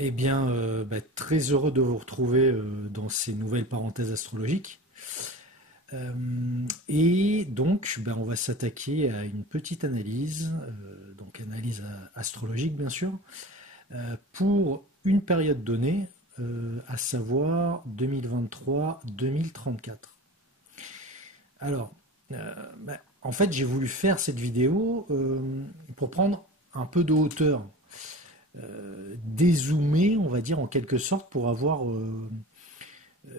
Eh bien, très heureux de vous retrouver dans ces nouvelles parenthèses astrologiques. Et donc, on va s'attaquer à une petite analyse, donc analyse astrologique bien sûr, pour une période donnée, à savoir 2023-2034. Alors, en fait, j'ai voulu faire cette vidéo pour prendre un peu de hauteur, dézoomer, on va dire en quelque sorte, pour avoir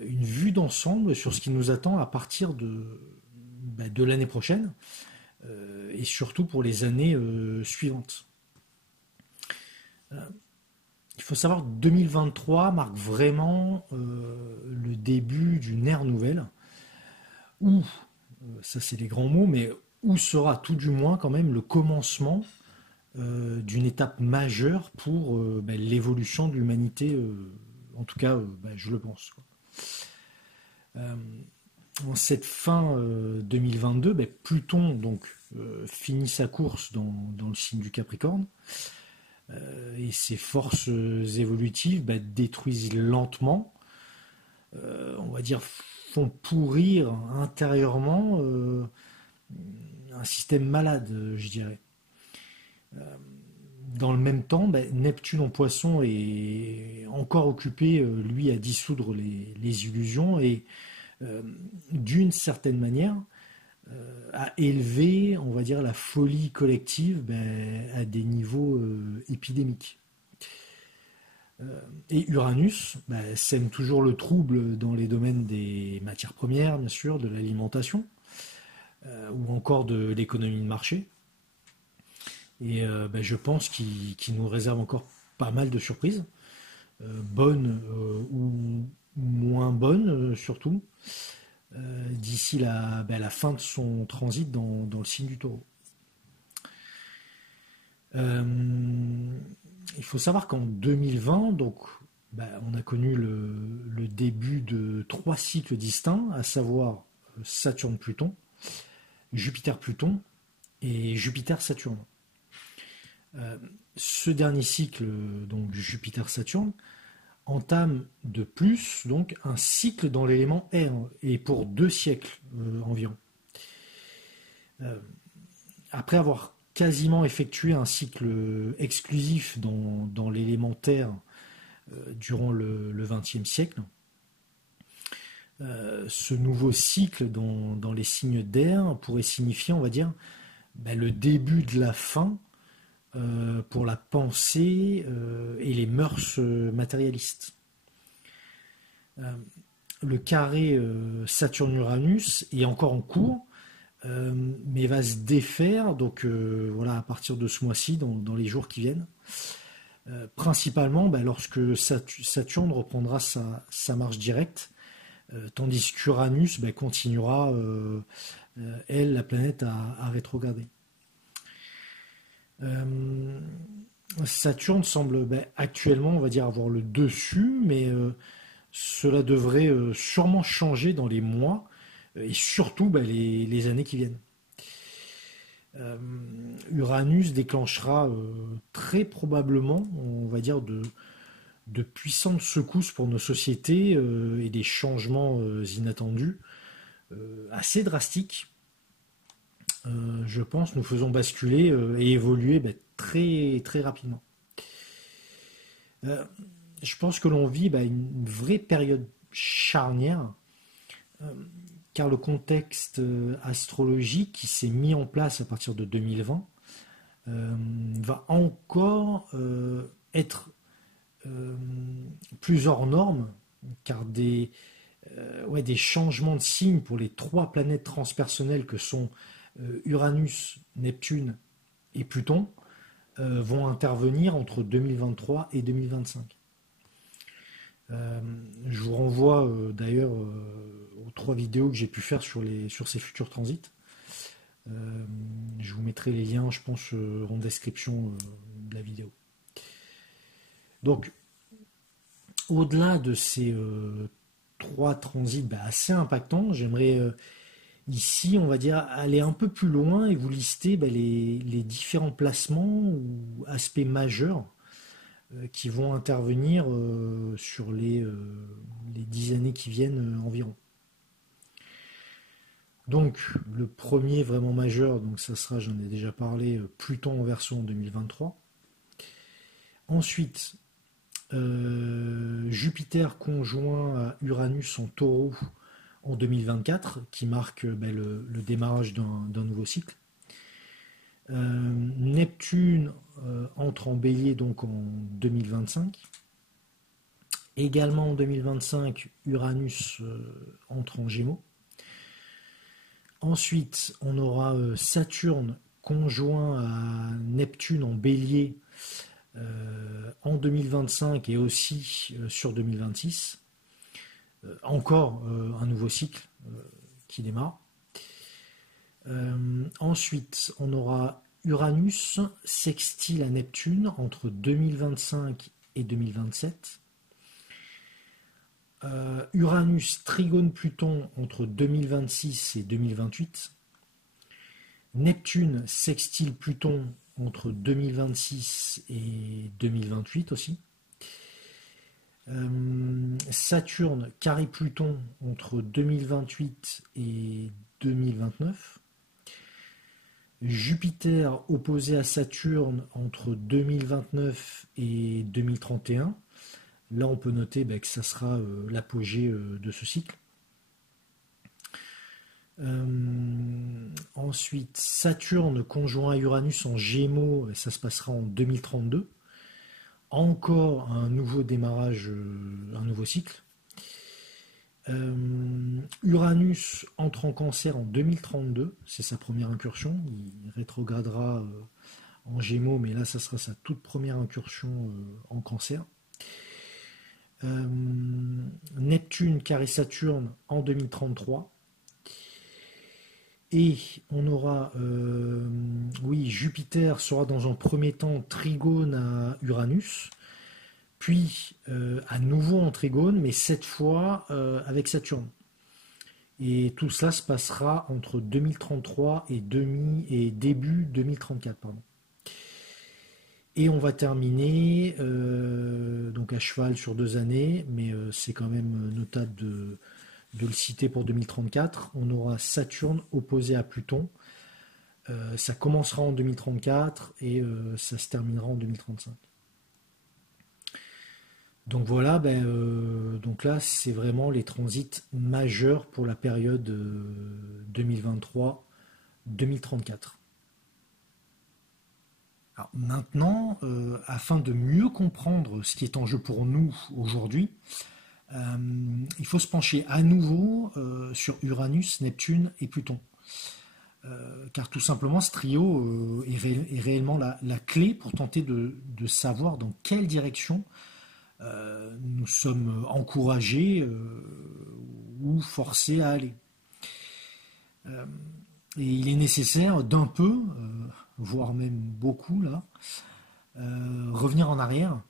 une vue d'ensemble sur ce qui nous attend à partir de l'année prochaine et surtout pour les années suivantes. Il faut savoir que 2023 marque vraiment le début d'une ère nouvelle où, ça c'est les grands mots, mais où sera tout du moins quand même le commencement d'une étape majeure pour l'évolution de l'humanité, en tout cas je le pense, quoi. En cette fin 2022, Pluton donc finit sa course dans le signe du Capricorne et ses forces évolutives détruisent lentement, on va dire, font pourrir intérieurement un système malade, je dirais. Dans le même temps, Neptune en Poisson est encore occupé, lui, à dissoudre les illusions et d'une certaine manière, à élever, on va dire, la folie collective à des niveaux épidémiques. Et Uranus sème toujours le trouble dans les domaines des matières premières, bien sûr, de l'alimentation, ou encore de l'économie de marché. Et je pense qu'il nous réserve encore pas mal de surprises, bonnes ou moins bonnes surtout, d'ici la fin de son transit dans le signe du Taureau. Il faut savoir qu'en 2020, donc, on a connu le début de 3 cycles distincts, à savoir Saturne-Pluton, Jupiter-Pluton et Jupiter-Saturne. Ce dernier cycle, donc Jupiter-Saturne, entame de plus donc un cycle dans l'élément air et pour 2 siècles environ. Après avoir quasiment effectué un cycle exclusif dans l'élément terre durant le XXe siècle, ce nouveau cycle dans les signes d'air pourrait signifier, on va dire, le début de la fin pour la pensée et les mœurs matérialistes. Le carré Saturne-Uranus est encore en cours, mais va se défaire donc à partir de ce mois-ci, dans les jours qui viennent. Principalement lorsque Saturne reprendra sa marche directe, tandis qu'Uranus continuera, elle, la planète, à rétrograder. Saturne semble actuellement, on va dire, avoir le dessus, mais cela devrait sûrement changer dans les mois et surtout les années qui viennent. Uranus déclenchera très probablement, on va dire, de puissantes secousses pour nos sociétés et des changements inattendus, assez drastiques. Je pense, nous faisons basculer et évoluer très, très rapidement. Je pense que l'on vit une vraie période charnière, car le contexte astrologique qui s'est mis en place à partir de 2020 va encore être plus hors norme, car des changements de signes pour les 3 planètes transpersonnelles que sont Uranus, Neptune et Pluton vont intervenir entre 2023 et 2025. Je vous renvoie d'ailleurs aux 3 vidéos que j'ai pu faire sur ces futurs transits. Je vous mettrai les liens, je pense, en description de la vidéo. Donc, au-delà de ces 3 transits assez impactants, j'aimerais ici, on va dire, aller un peu plus loin et vous lister les différents placements ou aspects majeurs qui vont intervenir sur les 10 années qui viennent environ. Donc le premier vraiment majeur, donc ça sera, j'en ai déjà parlé, Pluton en Verseau en 2023. Ensuite, Jupiter conjoint à Uranus en Taureau en 2024, qui marque le démarrage d'un nouveau cycle. Neptune entre en Bélier donc en 2025. Également en 2025, Uranus entre en Gémeaux. Ensuite, on aura Saturne conjoint à Neptune en Bélier en 2025 et aussi sur 2026. Encore un nouveau cycle qui démarre. Ensuite, on aura Uranus sextile à Neptune entre 2025 et 2027. Uranus trigone Pluton entre 2026 et 2028. Neptune sextile Pluton entre 2026 et 2028 aussi. Saturne carré Pluton entre 2028 et 2029. Jupiter opposé à Saturne entre 2029 et 2031. Là, on peut noter que ça sera l'apogée de ce cycle. Ensuite, Saturne conjoint à Uranus en Gémeaux, ça se passera en 2032. Encore un nouveau démarrage, un nouveau cycle. Uranus entre en Cancer en 2032, c'est sa première incursion. Il rétrogradera en Gémeaux, mais là, ça sera sa toute première incursion en Cancer. Neptune carré Saturne en 2033. Et on aura, Jupiter sera dans un premier temps trigone à Uranus, puis à nouveau en trigone, mais cette fois avec Saturne. Et tout cela se passera entre 2033 et début 2034, pardon. Et on va terminer donc à cheval sur 2 années, mais c'est quand même notable de le citer pour 2034. On aura Saturne opposé à Pluton. Ça commencera en 2034 et ça se terminera en 2035. Donc voilà, donc là c'est vraiment les transits majeurs pour la période 2023-2034. Alors maintenant, afin de mieux comprendre ce qui est en jeu pour nous aujourd'hui, il faut se pencher à nouveau sur Uranus, Neptune et Pluton. Car tout simplement, ce trio est réellement la clé pour tenter de savoir dans quelle direction nous sommes encouragés ou forcés à aller. Et il est nécessaire d'un peu, voire même beaucoup, là, revenir en arrière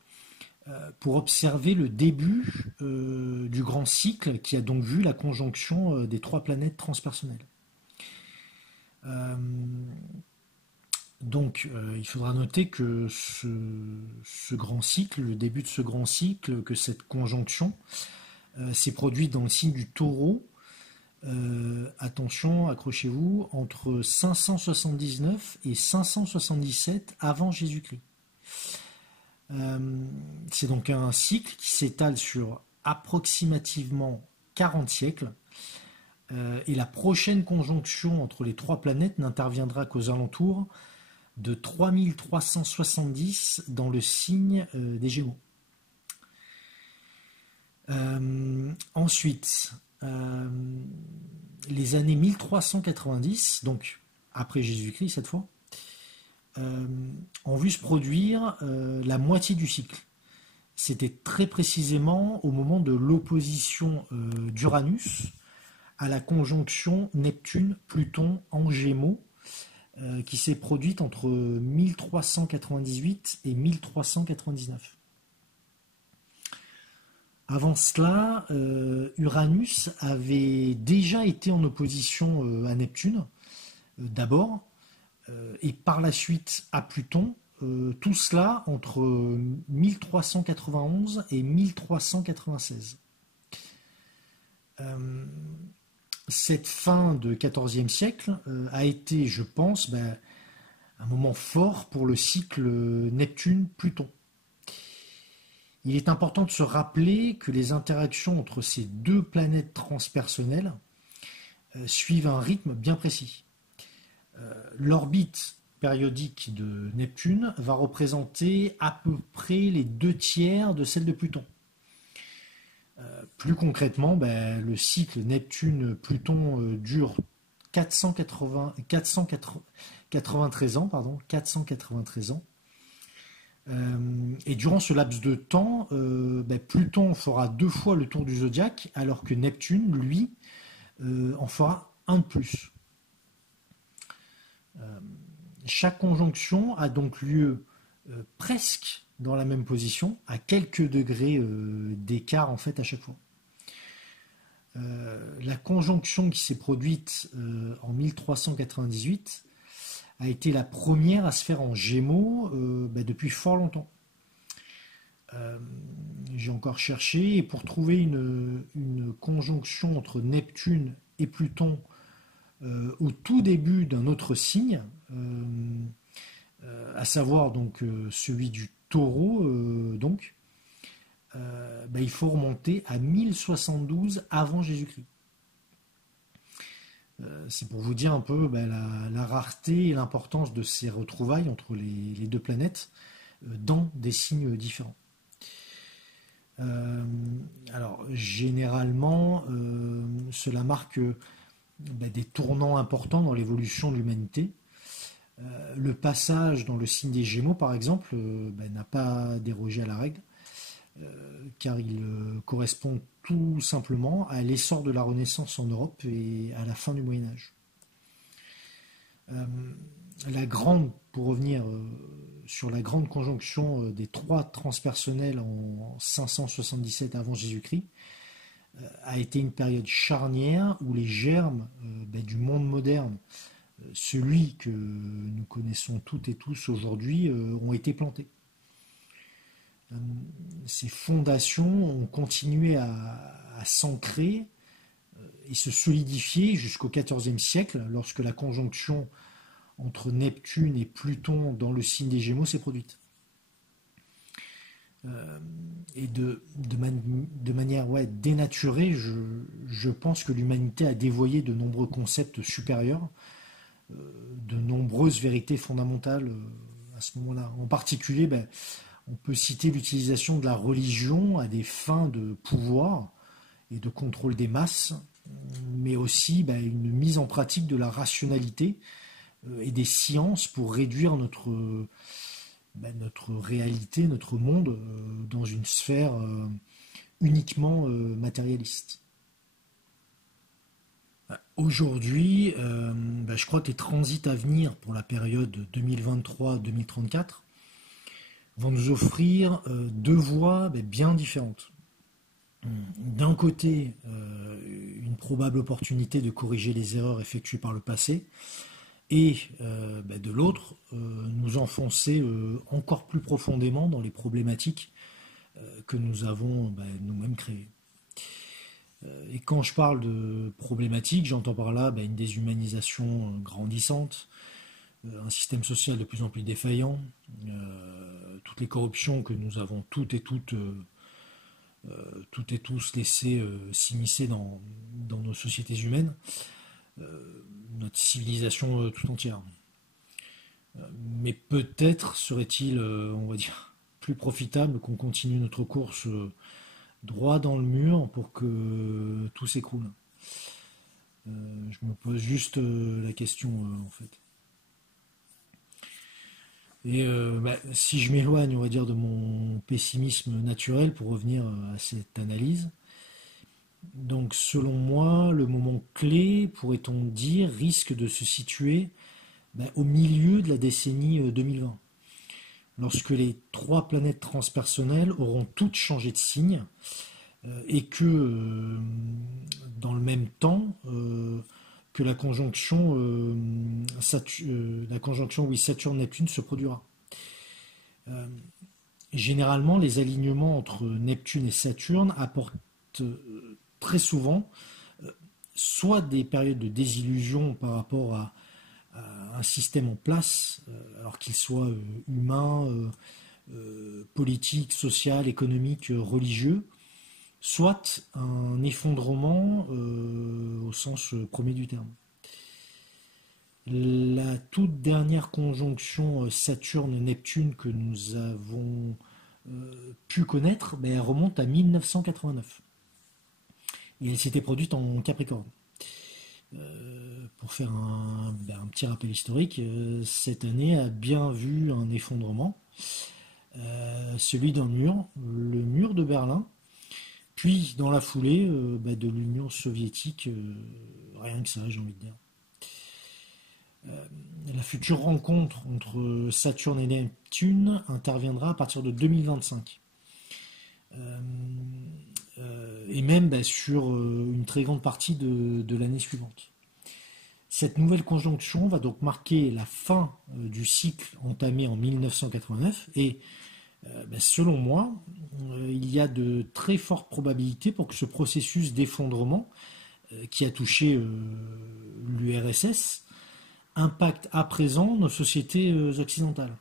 pour observer le début du grand cycle qui a donc vu la conjonction des 3 planètes transpersonnelles. Donc il faudra noter que ce grand cycle, le début de ce grand cycle, que cette conjonction s'est produite dans le signe du Taureau, attention, accrochez-vous, entre 579 et 577 avant Jésus-Christ. C'est donc un cycle qui s'étale sur approximativement 40 siècles. Et la prochaine conjonction entre les 3 planètes n'interviendra qu'aux alentours de 3370 dans le signe des Gémeaux. Ensuite, les années 1390, donc après Jésus-Christ cette fois, ont vu se produire la moitié du cycle. C'était très précisément au moment de l'opposition d'Uranus à la conjonction Neptune-Pluton en Gémeaux qui s'est produite entre 1398 et 1399. Avant cela, Uranus avait déjà été en opposition à Neptune, d'abord, et par la suite à Pluton tout cela entre 1391 et 1396. Euh, cette fin de XIVe siècle a été, je pense, un moment fort pour le cycle Neptune-Pluton. Il est important de se rappeler que les interactions entre ces deux planètes transpersonnelles suivent un rythme bien précis. L'orbite périodique de Neptune va représenter à peu près les 2 tiers de celle de Pluton. Plus concrètement, le cycle Neptune-Pluton dure 493 ans, 493 ans. Et durant ce laps de temps, Pluton fera 2 fois le tour du zodiaque, alors que Neptune, lui, en fera un de plus. Chaque conjonction a donc lieu presque dans la même position, à quelques degrés d'écart en fait à chaque fois. La conjonction qui s'est produite en 1398 a été la première à se faire en Gémeaux depuis fort longtemps. J'ai encore cherché, et pour trouver une conjonction entre Neptune et Pluton au tout début d'un autre signe, à savoir donc celui du Taureau, il faut remonter à 1072 avant Jésus-Christ. C'est pour vous dire un peu la rareté et l'importance de ces retrouvailles entre les deux planètes dans des signes différents. Alors généralement, cela marque des tournants importants dans l'évolution de l'humanité. Le passage dans le signe des Gémeaux, par exemple, n'a pas dérogé à la règle, car il correspond tout simplement à l'essor de la Renaissance en Europe et à la fin du Moyen-Âge. Pour revenir sur la grande conjonction des 3 transpersonnels en 577 avant Jésus-Christ, a été une période charnière où les germes du monde moderne, celui que nous connaissons toutes et tous aujourd'hui, ont été plantés. Ces fondations ont continué à s'ancrer et se solidifier jusqu'au XIVe siècle, lorsque la conjonction entre Neptune et Pluton dans le signe des Gémeaux s'est produite. Et de manière dénaturée, je pense que l'humanité a dévoyé de nombreux concepts supérieurs, de nombreuses vérités fondamentales à ce moment-là. En particulier, on peut citer l'utilisation de la religion à des fins de pouvoir et de contrôle des masses, mais aussi une mise en pratique de la rationalité et des sciences pour réduire notre réalité, notre monde, dans une sphère uniquement matérialiste. Aujourd'hui, je crois que les transits à venir pour la période 2023-2034 vont nous offrir 2 voies bien différentes. D'un côté, une probable opportunité de corriger les erreurs effectuées par le passé, et de l'autre, nous enfoncer encore plus profondément dans les problématiques que nous avons nous-mêmes créées. Et quand je parle de problématiques, j'entends par là une déshumanisation grandissante, un système social de plus en plus défaillant, toutes les corruptions que nous avons toutes et tous laissé s'immiscer dans nos sociétés humaines, notre civilisation tout entière. Mais peut-être serait-il, on va dire, plus profitable qu'on continue notre course droit dans le mur pour que tout s'écroule. Je me pose juste la question, en fait. Et si je m'éloigne, on va dire, de mon pessimisme naturel pour revenir à cette analyse, donc selon moi, le moment clé, pourrait-on dire, risque de se situer au milieu de la décennie 2020, lorsque les 3 planètes transpersonnelles auront toutes changé de signe, et que dans le même temps que la conjonction Saturne-Neptune se produira. Généralement, les alignements entre Neptune et Saturne apportent très souvent soit des périodes de désillusion par rapport à un système en place, alors qu'il soit humain, politique, social, économique, religieux, soit un effondrement au sens premier du terme. La toute dernière conjonction Saturne-Neptune que nous avons pu connaître, ben, elle remonte à 1989. Et elle s'était produite en Capricorne. Pour faire un petit rappel historique, cette année a bien vu un effondrement, celui d'un mur, le mur de Berlin, puis dans la foulée de l'Union soviétique, rien que ça, j'ai envie de dire. La future rencontre entre Saturne et Neptune interviendra à partir de 2025. Et même sur une très grande partie de l'année suivante. Cette nouvelle conjonction va donc marquer la fin du cycle entamé en 1989 et selon moi, il y a de très fortes probabilités pour que ce processus d'effondrement qui a touché l'URSS impacte à présent nos sociétés occidentales,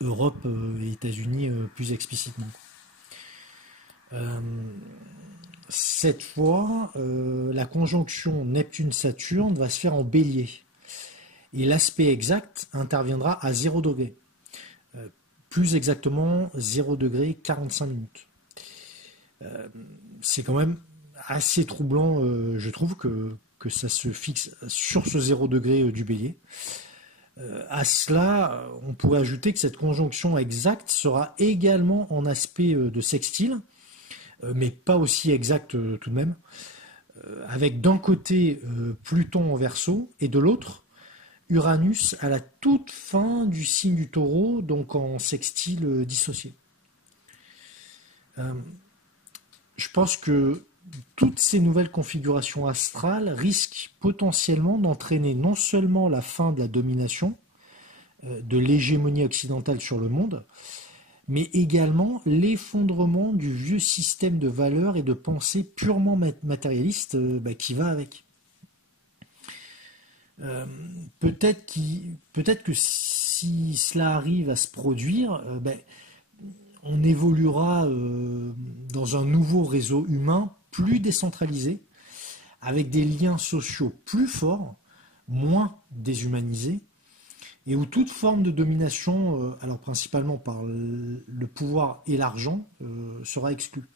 Europe et États-Unis plus explicitement. Cette fois, la conjonction Neptune-Saturne va se faire en bélier. Et l'aspect exact interviendra à 0 degré. Plus exactement 0 degré 45 minutes. C'est quand même assez troublant, je trouve, que ça se fixe sur ce 0 degré du bélier. À cela, on pourrait ajouter que cette conjonction exacte sera également en aspect de sextile, mais pas aussi exact tout de même, avec d'un côté Pluton en Verseau et de l'autre Uranus à la toute fin du signe du Taureau, donc en sextile dissocié. Je pense que toutes ces nouvelles configurations astrales risquent potentiellement d'entraîner non seulement la fin de la domination, de l'hégémonie occidentale sur le monde, mais également l'effondrement du vieux système de valeurs et de pensée purement matérialiste qui va avec. Peut-être que si cela arrive à se produire, on évoluera dans un nouveau réseau humain plus décentralisé, avec des liens sociaux plus forts, moins déshumanisés, et où toute forme de domination, alors principalement par le pouvoir et l'argent, sera exclue.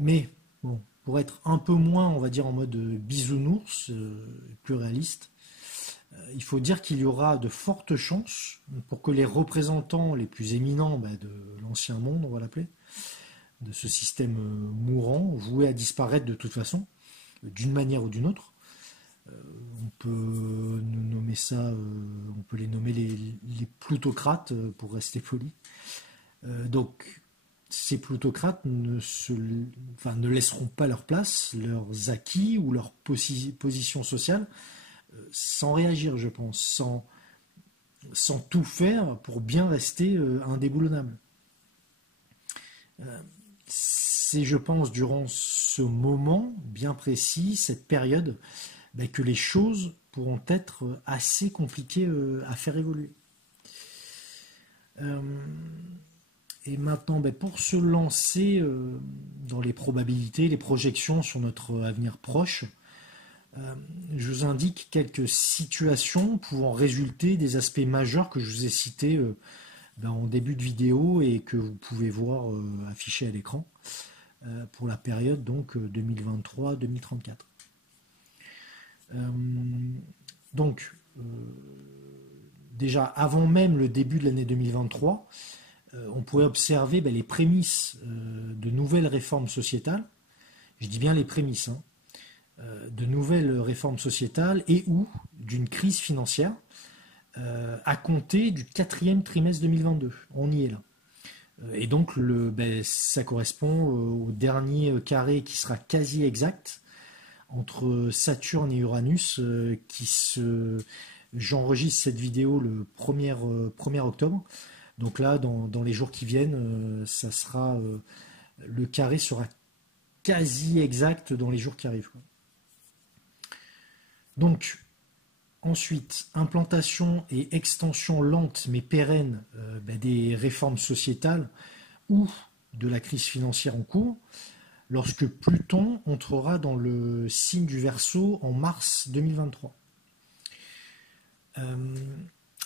Mais bon, pour être un peu moins, on va dire, en mode bisounours, plus réaliste, il faut dire qu'il y aura de fortes chances pour que les représentants les plus éminents de l'ancien monde, on va l'appeler, de ce système mourant, voué à disparaître de toute façon, d'une manière ou d'une autre. On peut nommer ça, on peut les nommer les plutocrates pour rester poli. Donc ces plutocrates ne laisseront pas leur place, leurs acquis ou leur position sociale sans réagir, je pense, sans tout faire pour bien rester indéboulonnable. C'est, je pense, durant ce moment bien précis, cette période, que les choses pourront être assez compliquées à faire évoluer. Et maintenant, pour se lancer dans les probabilités, les projections sur notre avenir proche, je vous indique quelques situations pouvant résulter des aspects majeurs que je vous ai cités en début de vidéo et que vous pouvez voir affichés à l'écran pour la période donc 2023-2034. Déjà avant même le début de l'année 2023, on pourrait observer les prémices de nouvelles réformes sociétales. Je dis bien les prémices, de nouvelles réformes sociétales et ou d'une crise financière à compter du 4e trimestre 2022. On y est là. Et donc ça correspond au dernier carré qui sera quasi exact entre Saturne et Uranus qui se J'enregistre cette vidéo le 1er octobre. Donc là, dans les jours qui viennent, le carré sera quasi exact dans les jours qui arrivent, quoi. Donc, ensuite, implantation et extension lente mais pérenne des réformes sociétales ou de la crise financière en cours, lorsque Pluton entrera dans le signe du Verseau en mars 2023.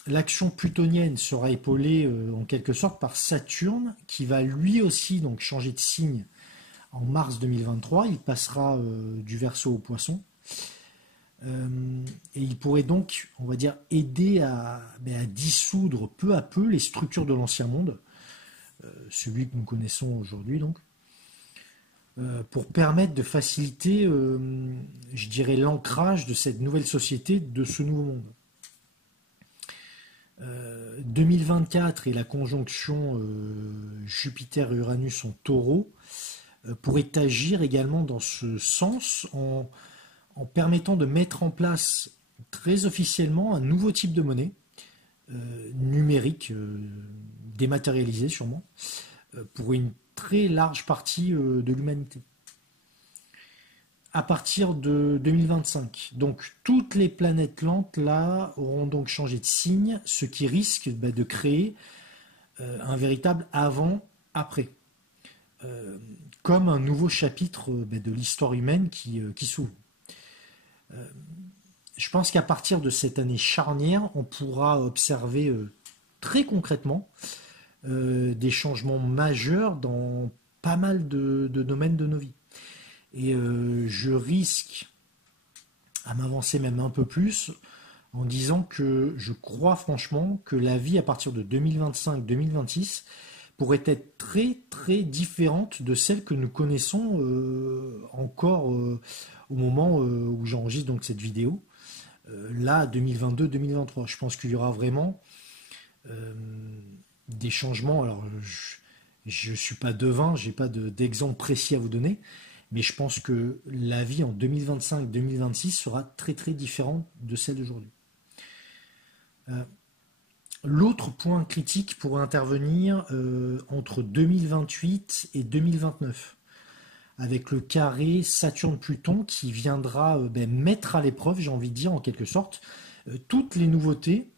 L'action plutonienne sera épaulée en quelque sorte par Saturne, qui va lui aussi donc changer de signe en mars 2023. Il passera du Verseau au Poisson. Et il pourrait donc, on va dire, aider à dissoudre peu à peu les structures de l'ancien monde, celui que nous connaissons aujourd'hui donc, pour permettre de faciliter, je dirais, l'ancrage de cette nouvelle société, de ce nouveau monde. 2024 et la conjonction Jupiter-Uranus en Taureau pourrait agir également dans ce sens en permettant de mettre en place très officiellement un nouveau type de monnaie numérique, dématérialisée sûrement, pour une très large partie de l'humanité. À partir de 2025. Donc toutes les planètes lentes là auront donc changé de signe, ce qui risque de créer un véritable avant-après, comme un nouveau chapitre de l'histoire humaine qui s'ouvre. Je pense qu'à partir de cette année charnière, on pourra observer très concrètement des changements majeurs dans pas mal de domaines de nos vies. Et je risque à m'avancer même un peu plus en disant que je crois franchement que la vie à partir de 2025-2026 pourrait être très très différente de celle que nous connaissons encore au moment où j'enregistre donc cette vidéo. Là, 2022-2023. Je pense qu'il y aura vraiment des changements. Alors, je ne suis pas devin, je n'ai pas d'exemple précis à vous donner, mais je pense que la vie en 2025-2026 sera très très différente de celle d'aujourd'hui. L'autre point critique pourrait intervenir entre 2028 et 2029, avec le carré Saturne-Pluton qui viendra mettre à l'épreuve, j'ai envie de dire en quelque sorte, toutes les nouveautés,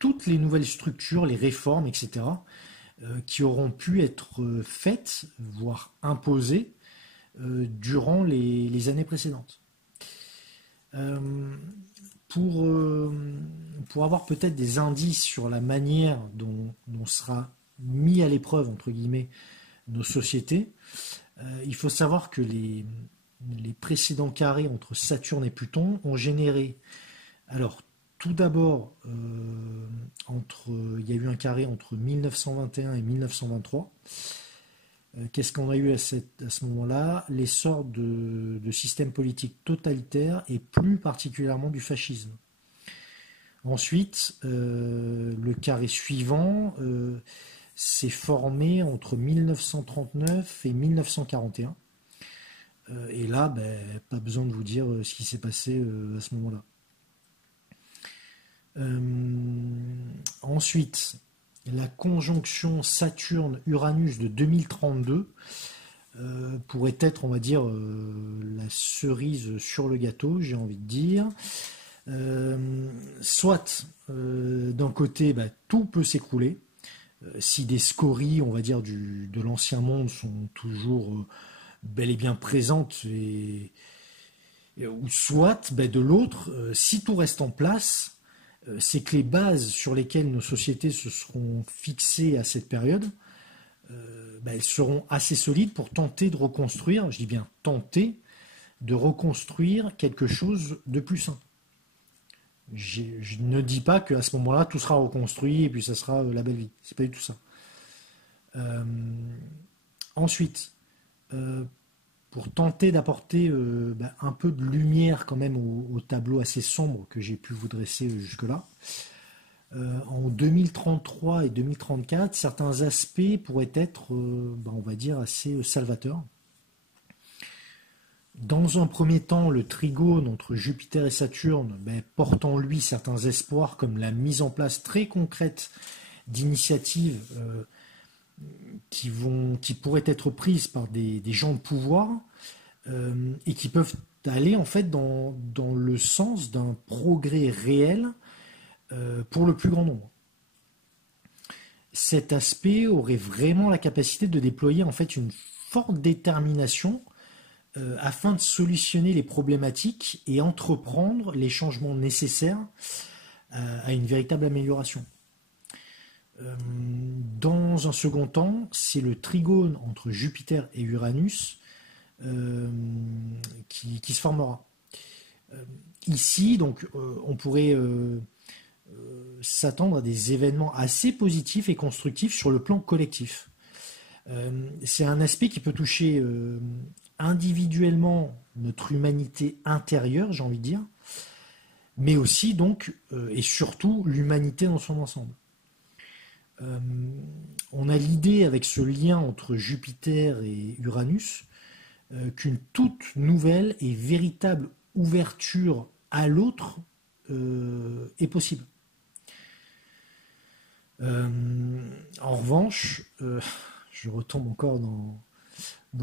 toutes les nouvelles structures, les réformes, etc., qui auront pu être faites, voire imposées, durant les années précédentes. Pour avoir peut-être des indices sur la manière dont sera mis à l'épreuve, entre guillemets, nos sociétés, il faut savoir que les précédents carrés entre Saturne et Pluton ont généré, alors tout d'abord, il y a eu un carré entre 1921 et 1923. Qu'est-ce qu'on a eu à ce moment-là? L'essor de systèmes politiques totalitaires et plus particulièrement du fascisme. Ensuite, le carré suivant s'est formé entre 1939 et 1941. Et là, pas besoin de vous dire ce qui s'est passé à ce moment-là. Ensuite, la conjonction Saturne-Uranus de 2032 pourrait être, on va dire, la cerise sur le gâteau, j'ai envie de dire. Soit, d'un côté, tout peut s'écrouler. Si des scories, on va dire, de l'ancien monde sont toujours bel et bien présentes, ou soit, de l'autre, si tout reste en place, c'est que les bases sur lesquelles nos sociétés se seront fixées à cette période, elles seront assez solides pour tenter de reconstruire, je dis bien tenter, de reconstruire quelque chose de plus sain. Je ne dis pas qu'à ce moment-là, tout sera reconstruit et puis ça sera la belle vie. C'est pas du tout ça. Ensuite, pour tenter d'apporter un peu de lumière quand même au tableau assez sombre que j'ai pu vous dresser jusque-là, en 2033 et 2034, certains aspects pourraient être, on va dire, assez salvateurs. Dans un premier temps, le trigone entre Jupiter et Saturne porte en lui certains espoirs comme la mise en place très concrète d'initiatives qui pourraient être prises par des gens de pouvoir et qui peuvent aller en fait dans le sens d'un progrès réel pour le plus grand nombre. Cet aspect aurait vraiment la capacité de déployer en fait une forte détermination afin de solutionner les problématiques et entreprendre les changements nécessaires à une véritable amélioration. Dans un second temps, c'est le trigone entre Jupiter et Uranus qui se formera. Ici, donc, on pourrait s'attendre à des événements assez positifs et constructifs sur le plan collectif. C'est un aspect qui peut toucher individuellement notre humanité intérieure, j'ai envie de dire, mais aussi donc et surtout l'humanité dans son ensemble. Euh, on a l'idée avec ce lien entre Jupiter et Uranus qu'une toute nouvelle et véritable ouverture à l'autre est possible. Euh, En revanche, je retombe encore dans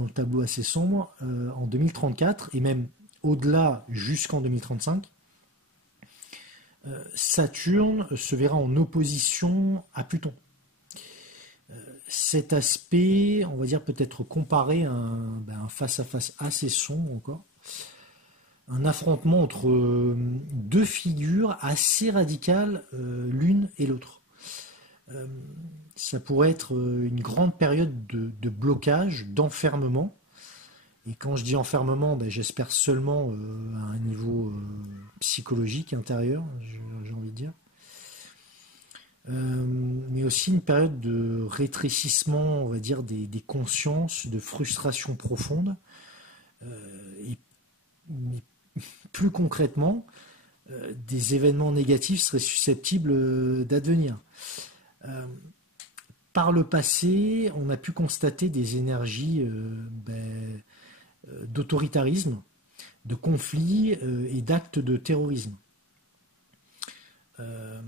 le tableau assez sombre, en 2034 et même au-delà jusqu'en 2035, Saturne se verra en opposition à Pluton. Cet aspect, on va dire peut-être comparé à un face-à-face assez sombre encore, un affrontement entre deux figures assez radicales l'une et l'autre. Ça pourrait être une grande période de blocage, d'enfermement. Et quand je dis enfermement, j'espère seulement à un niveau psychologique intérieur, j'ai envie de dire. Mais aussi une période de rétrécissement, on va dire, des consciences, de frustration profonde. Et plus concrètement, des événements négatifs seraient susceptibles d'advenir. Euh, Par le passé, on a pu constater des énergies d'autoritarisme, de conflits et d'actes de terrorisme. Euh,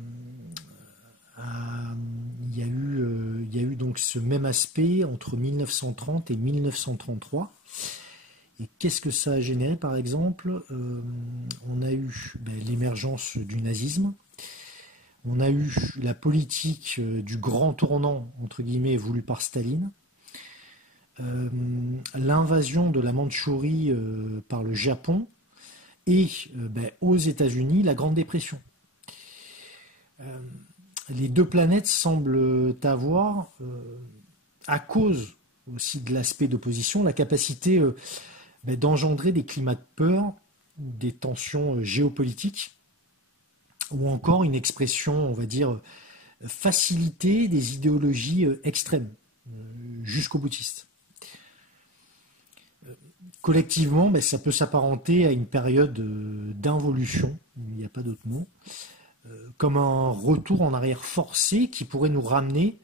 il y a eu donc ce même aspect entre 1930 et 1933. Et qu'est-ce que ça a généré par exemple? On a eu l'émergence du nazisme, on a eu la politique du grand tournant, entre guillemets, voulu par Staline, l'invasion de la Mandchourie par le Japon et aux États-Unis, la Grande Dépression. Euh, les deux planètes semblent avoir, à cause aussi de l'aspect d'opposition, la capacité d'engendrer des climats de peur, des tensions géopolitiques, ou encore une expression, on va dire, facilitée des idéologies extrêmes, jusqu'au boutiste. Collectivement, ça peut s'apparenter à une période d'involution, il n'y a pas d'autre mot, comme un retour en arrière forcé qui pourrait nous ramener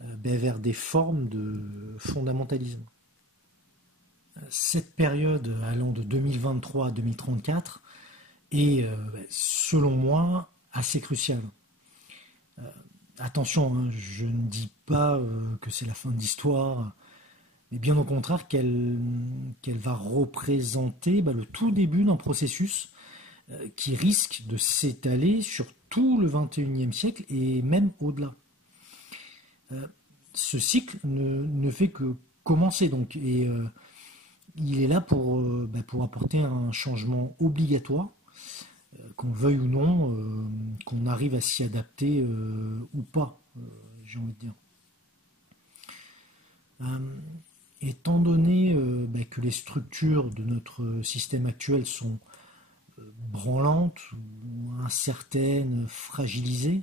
vers des formes de fondamentalisme. Cette période allant de 2023 à 2034 est, selon moi, assez cruciale. Attention, hein, je ne dis pas que c'est la fin de l'histoire, mais bien au contraire qu'elle va représenter le tout début d'un processus qui risque de s'étaler sur tout le XXIe siècle et même au-delà. Ce cycle ne fait que commencer donc, et il est là pour apporter un changement obligatoire, qu'on veuille ou non, qu'on arrive à s'y adapter ou pas, j'ai envie de dire. Étant donné que les structures de notre système actuel sont branlantes ou incertaines, fragilisées,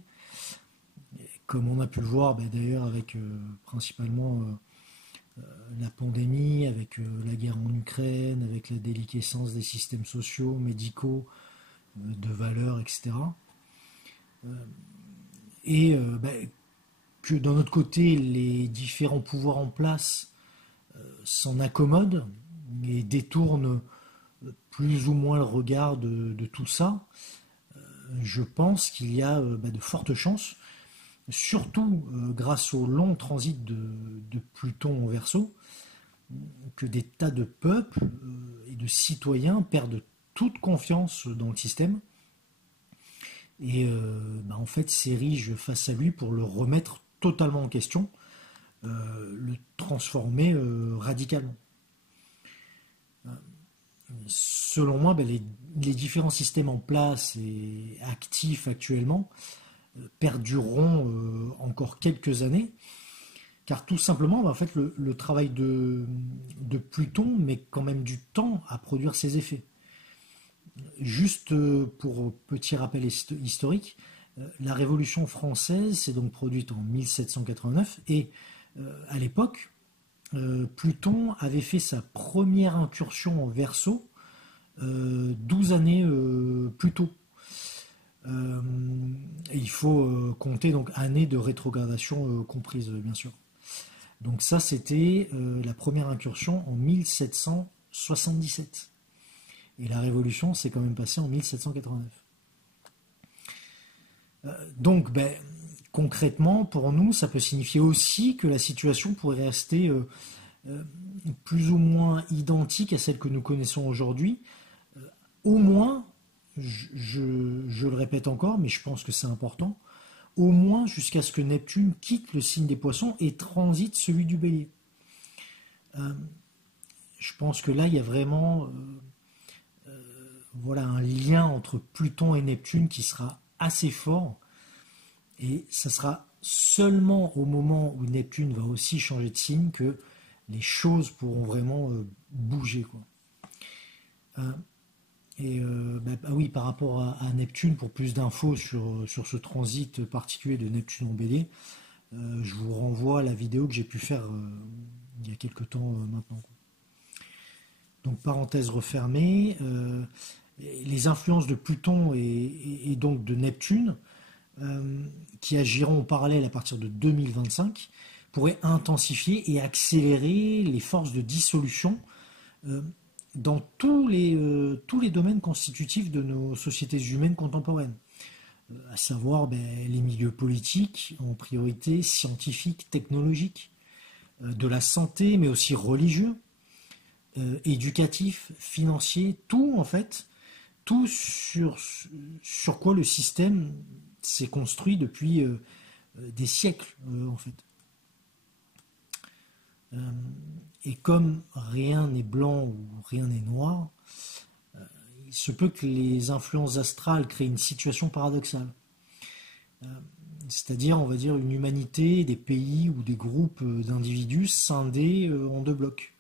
comme on a pu le voir d'ailleurs avec principalement la pandémie, avec la guerre en Ukraine, avec la déliquescence des systèmes sociaux, médicaux, de valeurs, etc. Et que d'un autre côté, les différents pouvoirs en place s'en accommodent et détournent plus ou moins le regard de tout ça, je pense qu'il y a de fortes chances, surtout grâce au long transit de Pluton en Verseau, que des tas de peuples et de citoyens perdent toute confiance dans le système et en fait s'érigent face à lui pour le remettre totalement en question, le transformer radicalement. Selon moi, les différents systèmes en place et actifs actuellement perdureront encore quelques années, car tout simplement, en fait, le travail de Pluton met quand même du temps à produire ses effets. Juste pour petit rappel historique, la Révolution française s'est donc produite en 1789 et à l'époque, Pluton avait fait sa première incursion en Verseau 12 années plus tôt. Et il faut compter donc années de rétrogradation comprises, bien sûr. Donc ça, c'était la première incursion en 1777. Et la Révolution s'est quand même passée en 1789. Donc, concrètement, pour nous, ça peut signifier aussi que la situation pourrait rester plus ou moins identique à celle que nous connaissons aujourd'hui, au moins, je le répète encore, mais je pense que c'est important, au moins jusqu'à ce que Neptune quitte le signe des Poissons et transite celui du Bélier. Je pense que là, il y a vraiment voilà, un lien entre Pluton et Neptune qui sera assez fort, et ça sera seulement au moment où Neptune va aussi changer de signe que les choses pourront vraiment bouger, quoi. Oui, par rapport à Neptune, pour plus d'infos sur ce transit particulier de Neptune en Bélier, je vous renvoie à la vidéo que j'ai pu faire il y a quelques temps maintenant. Donc, parenthèse refermée, les influences de Pluton et donc de Neptune, qui agiront en parallèle à partir de 2025, pourraient intensifier et accélérer les forces de dissolution dans tous les domaines constitutifs de nos sociétés humaines contemporaines, à savoir les milieux politiques, en priorité scientifiques, technologiques, de la santé, mais aussi religieux, éducatifs, financiers, tout en fait, tout sur quoi le système s'est construit depuis des siècles en fait. Et comme rien n'est blanc ou rien n'est noir, il se peut que les influences astrales créent une situation paradoxale. C'est-à-dire, on va dire, une humanité, des pays ou des groupes d'individus scindés en deux blocs.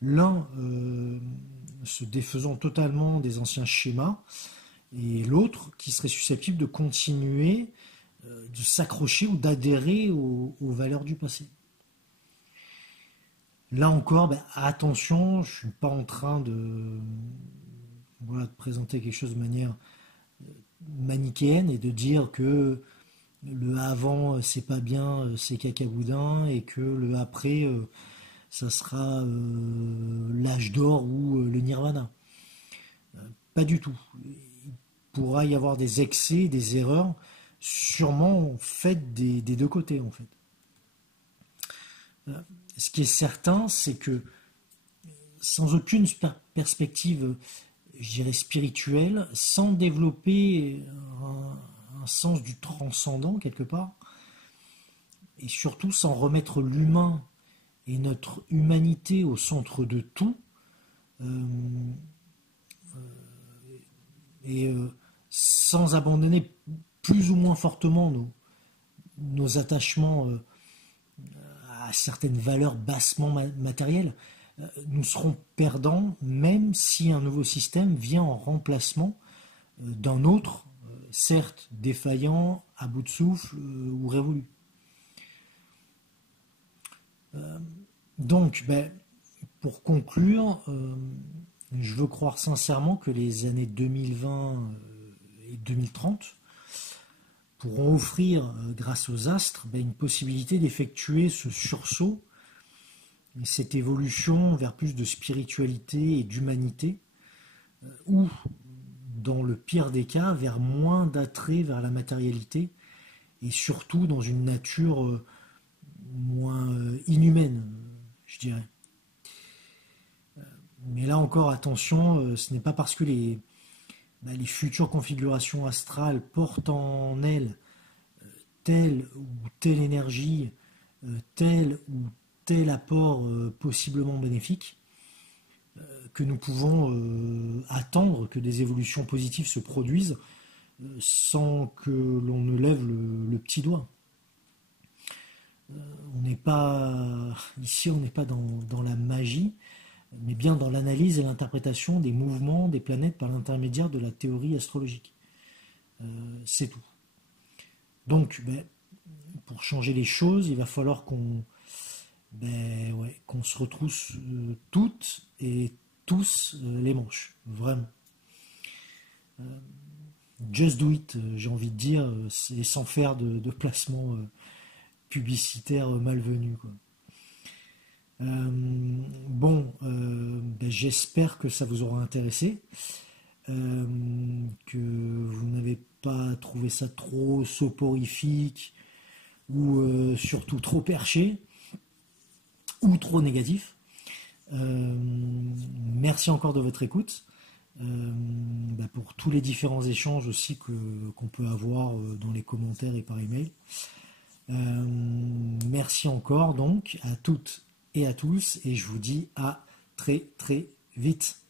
L'un se défaisant totalement des anciens schémas, et l'autre qui serait susceptible de continuer, de s'accrocher ou d'adhérer aux valeurs du passé. Là encore, attention, je ne suis pas en train de présenter quelque chose de manière manichéenne et de dire que le avant c'est pas bien, c'est cacaboudin, et que le après ça sera l'âge d'or ou le nirvana. Pas du tout. Il pourra y avoir des excès, des erreurs, sûrement faites des deux côtés en fait. Ce qui est certain, c'est que sans aucune perspective, je dirais spirituelle, sans développer un sens du transcendant quelque part, et surtout sans remettre l'humain et notre humanité au centre de tout, sans abandonner plus ou moins fortement nos attachements à certaines valeurs bassement matérielles, nous serons perdants même si un nouveau système vient en remplacement d'un autre, certes défaillant, à bout de souffle ou révolu. Donc, pour conclure, je veux croire sincèrement que les années 2020 et 2030 pourront offrir, grâce aux astres, une possibilité d'effectuer ce sursaut et cette évolution vers plus de spiritualité et d'humanité, ou, dans le pire des cas, vers moins d'attrait vers la matérialité, et surtout dans une nature moins inhumaine, je dirais. Mais là encore, attention, ce n'est pas parce que les futures configurations astrales portent en elles telle ou telle énergie, tel ou tel apport possiblement bénéfique, que nous pouvons attendre que des évolutions positives se produisent sans que l'on ne lève le petit doigt. On n'est pas ici, on n'est pas dans la magie, mais bien dans l'analyse et l'interprétation des mouvements des planètes par l'intermédiaire de la théorie astrologique. C'est tout. Donc, pour changer les choses, il va falloir qu'on se retrousse toutes et tous les manches, vraiment. Just do it, j'ai envie de dire, et sans faire de placement publicitaire malvenu, quoi. J'espère que ça vous aura intéressé, que vous n'avez pas trouvé ça trop soporifique ou surtout trop perché ou trop négatif. Merci encore de votre écoute. Pour tous les différents échanges aussi qu'on peut avoir dans les commentaires et par email. Merci encore donc à toutes et à tous et je vous dis à très très vite.